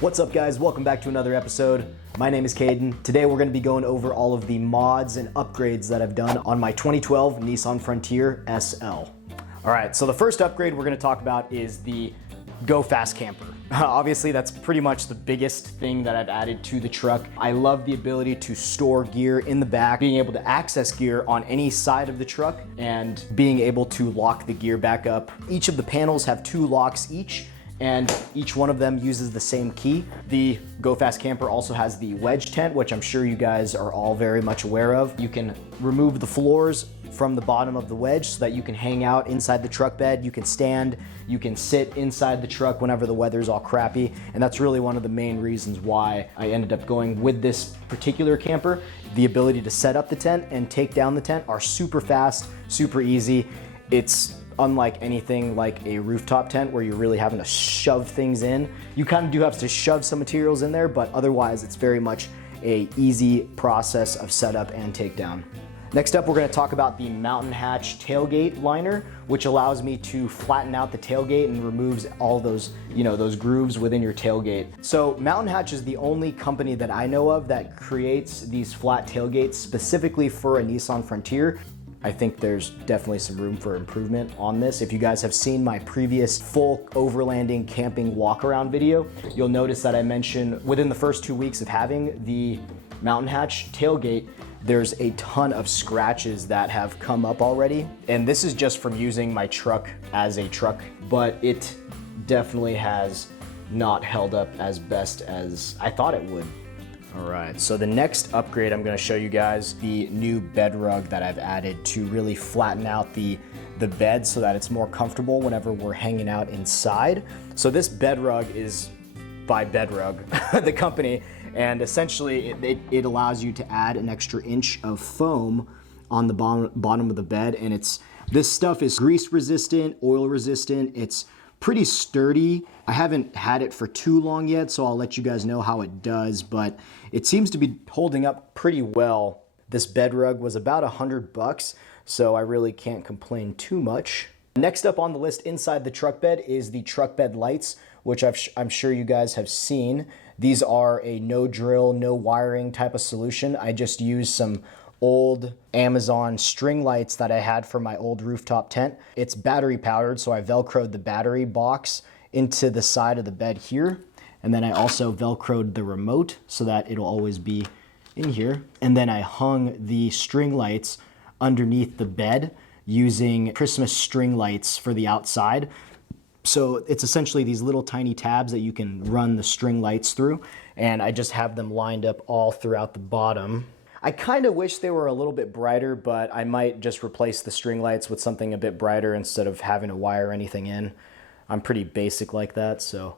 What's up guys, welcome back to another episode. My name is Caden. Today we're going to be going over all of the mods and upgrades that I've done on my 2012 Nissan Frontier SL. Alright, so the first upgrade we're going to talk about is the Go Fast Camper. Obviously that's pretty much the biggest thing that I've added to the truck. I love the ability to store gear in the back, being able to access gear on any side of the truck, and being able to lock the gear back up. Each of the panels have 2 locks each, and each one of them uses the same key. The Go Fast Camper also has the wedge tent, which I'm sure you guys are all very much aware of. You can remove the floors from the bottom of the wedge so that you can hang out inside the truck bed. You can stand, you can sit inside the truck whenever the weather's all crappy. And that's really one of the main reasons why I ended up going with this particular camper. The ability to set up the tent and take down the tent are super fast, super easy. It's unlike anything like a rooftop tent where you're really having to shove things in. You kind of do have to shove some materials in there, but otherwise it's very much a easy process of setup and takedown. Next up, we're going to talk about the Mountain Hatch tailgate liner, which allows me to flatten out the tailgate and removes all those, those grooves within your tailgate. So Mountain Hatch is the only company that I know of that creates these flat tailgates specifically for a Nissan Frontier. I think there's definitely some room for improvement on this. If you guys have seen my previous full overlanding camping walk around video, you'll notice that I mentioned within the first 2 weeks of having the Mountain Hatch tailgate, there's a ton of scratches that have come up already. And this is just from using my truck as a truck, but it definitely has not held up as best as I thought it would. All right, so the next upgrade I'm gonna show you guys the new bed rug that I've added to really flatten out the bed so that it's more comfortable whenever we're hanging out inside. So this bed rug is by Bedrug, the company, and essentially it allows you to add an extra inch of foam on the bottom of the bed, and this stuff is grease resistant, oil resistant, it's pretty sturdy. I haven't had it for too long yet, so I'll let you guys know how it does, but it seems to be holding up pretty well. This bed rug was about $100, so I really can't complain too much. Next up on the list inside the truck bed is the truck bed lights, which I'm sure you guys have seen. These are a no drill, no wiring type of solution. I just used some old Amazon string lights that I had for my old rooftop tent. It's battery powered, so I Velcroed the battery box into the side of the bed here. And then I also Velcroed the remote so that it'll always be in here. And then I hung the string lights underneath the bed using Christmas string lights for the outside. So it's essentially these little tiny tabs that you can run the string lights through. And I just have them lined up all throughout the bottom. I kind of wish they were a little bit brighter, but I might just replace the string lights with something a bit brighter instead of having to wire anything in. I'm pretty basic like that, so.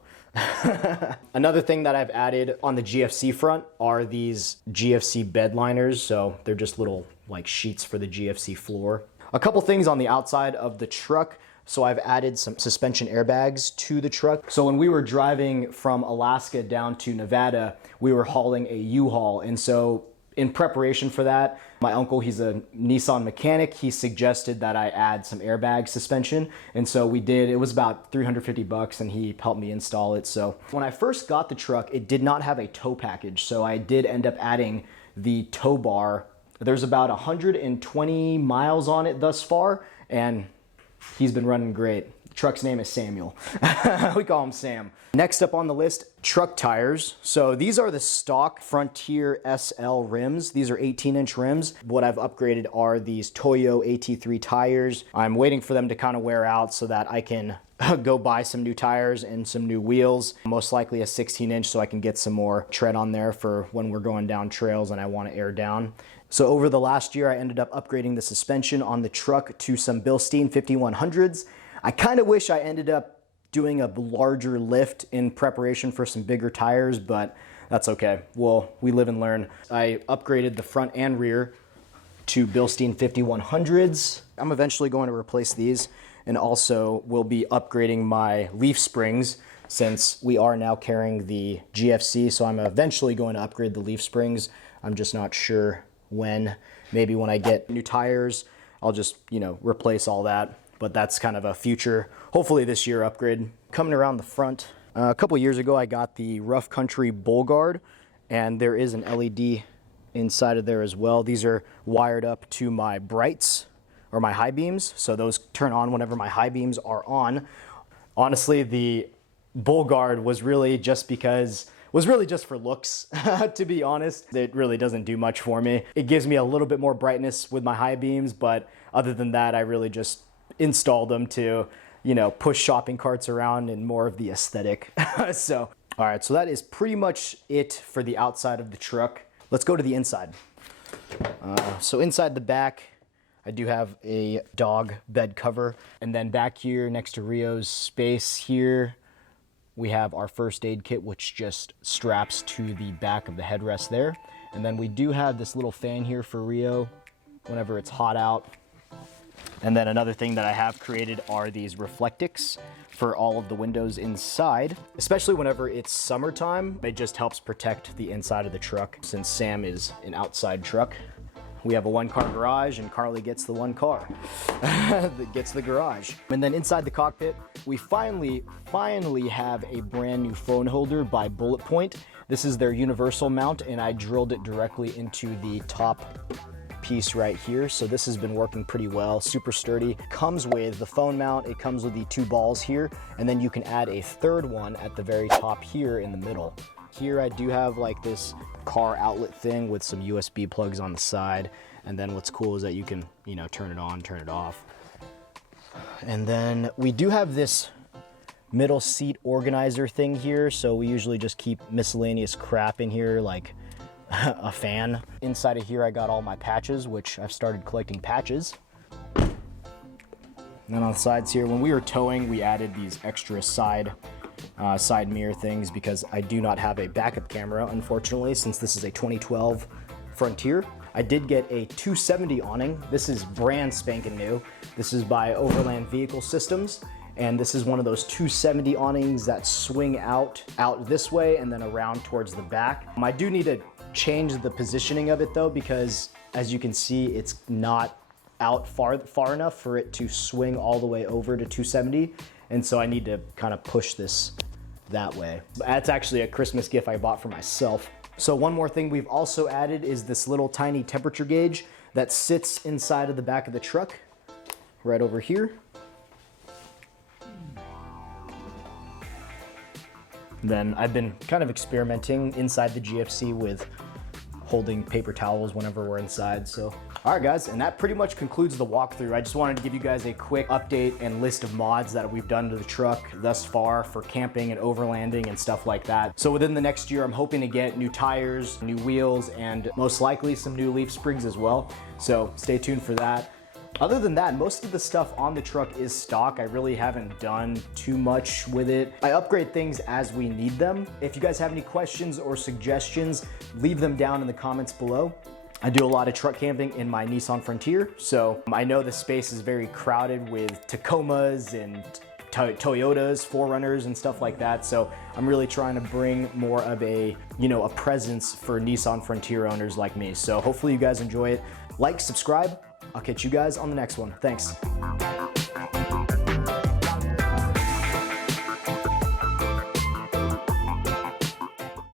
Another thing that I've added on the GFC front are these GFC bed liners. So they're just little like sheets for the GFC floor. A couple things on the outside of the truck. So I've added some suspension airbags to the truck. So when we were driving from Alaska down to Nevada, we were hauling a U-Haul. And so in preparation for that, my uncle, he's a Nissan mechanic, he suggested that I add some airbag suspension. And so we did. It was about $350 and he helped me install it. So when I first got the truck, it did not have a tow package. So I did end up adding the tow bar. There's about 120 miles on it thus far, and he's been running great. The truck's name is Samuel. We call him Sam. Next up on the list, truck tires. So these are the stock Frontier SL rims. These are 18-inch rims. What I've upgraded are these Toyo AT3 tires. I'm waiting for them to kind of wear out so that I can go buy some new tires and some new wheels. Most likely a 16-inch so I can get some more tread on there for when we're going down trails and I want to air down. So over the last year, I ended up upgrading the suspension on the truck to some Bilstein 5100s. I kind of wish I ended up doing a larger lift in preparation for some bigger tires, but that's okay. Well, we live and learn. I upgraded the front and rear to Bilstein 5100s. I'm eventually going to replace these, and also will be upgrading my leaf springs since we are now carrying the GFC, so I'm eventually going to upgrade the leaf springs. I'm just not sure when. Maybe when I get new tires, I'll just, replace all that. But that's kind of a future, hopefully this year, upgrade. Coming around the front A couple years ago, I got the Rough Country Bull Guard, and there is an LED inside of there as well. These are wired up to my brights or my high beams, so those turn on whenever my high beams are on. Honestly, the Bull Guard was really just for looks, to be honest. It really doesn't do much for me. It gives me a little bit more brightness with my high beams, but other than that, I really just installed them to, you know, push shopping carts around and more of the aesthetic. So, all right, so that is pretty much it for the outside of the truck. Let's go to the inside. So inside the back, I do have a dog bed cover. And then back here next to Rio's space here, we have our first aid kit, which just straps to the back of the headrest there. And then we do have this little fan here for Rio whenever it's hot out. And then another thing that I have created are these reflectics for all of the windows inside, especially whenever it's summertime. It just helps protect the inside of the truck since Sam is an outside truck. We have a one-car garage, and Carly gets the one car that gets the garage. And then inside the cockpit, we finally have a brand new phone holder by Bullet Point. This is their universal mount, and I drilled it directly into the top piece right here. So this has been working pretty well, super sturdy. Comes with the phone mount, it comes with the two balls here, and then you can add a third one at the very top here in the middle. Here I do have like this car outlet thing with some USB plugs on the side, and then what's cool is that you can, you know, turn it on, turn it off. And then we do have this middle seat organizer thing here, so we usually just keep miscellaneous crap in here like a fan. Inside of here I got all my patches, which I've started collecting patches. And then on the sides here, when we were towing, we added these extra side mirror things because I do not have a backup camera, unfortunately, since this is a 2012 Frontier. I did get a 270 awning. This is brand spanking new. This is by Overland Vehicle Systems, and this is one of those 270 awnings that swing out this way and then around towards the back. I do need to change the positioning of it though, because as you can see, it's not out far enough for it to swing all the way over to 270, and so I need to kind of push this that way. That's actually a Christmas gift I bought for myself. So one more thing we've also added is this little tiny temperature gauge that sits inside of the back of the truck, right over here. Then I've been kind of experimenting inside the GFC with holding paper towels whenever we're inside. So, all right guys, and that pretty much concludes the walkthrough. I just wanted to give you guys a quick update and list of mods that we've done to the truck thus far for camping and overlanding and stuff like that. So within the next year, I'm hoping to get new tires, new wheels, and most likely some new leaf springs as well. So stay tuned for that. Other than that, most of the stuff on the truck is stock. I really haven't done too much with it. I upgrade things as we need them. If you guys have any questions or suggestions, leave them down in the comments below. I do a lot of truck camping in my Nissan Frontier, so I know the space is very crowded with Tacomas and Toyotas, 4Runners, and stuff like that. So I'm really trying to bring more of a, you know, a presence for Nissan Frontier owners like me. So hopefully you guys enjoy it. Like, subscribe. I'll catch you guys on the next one. Thanks.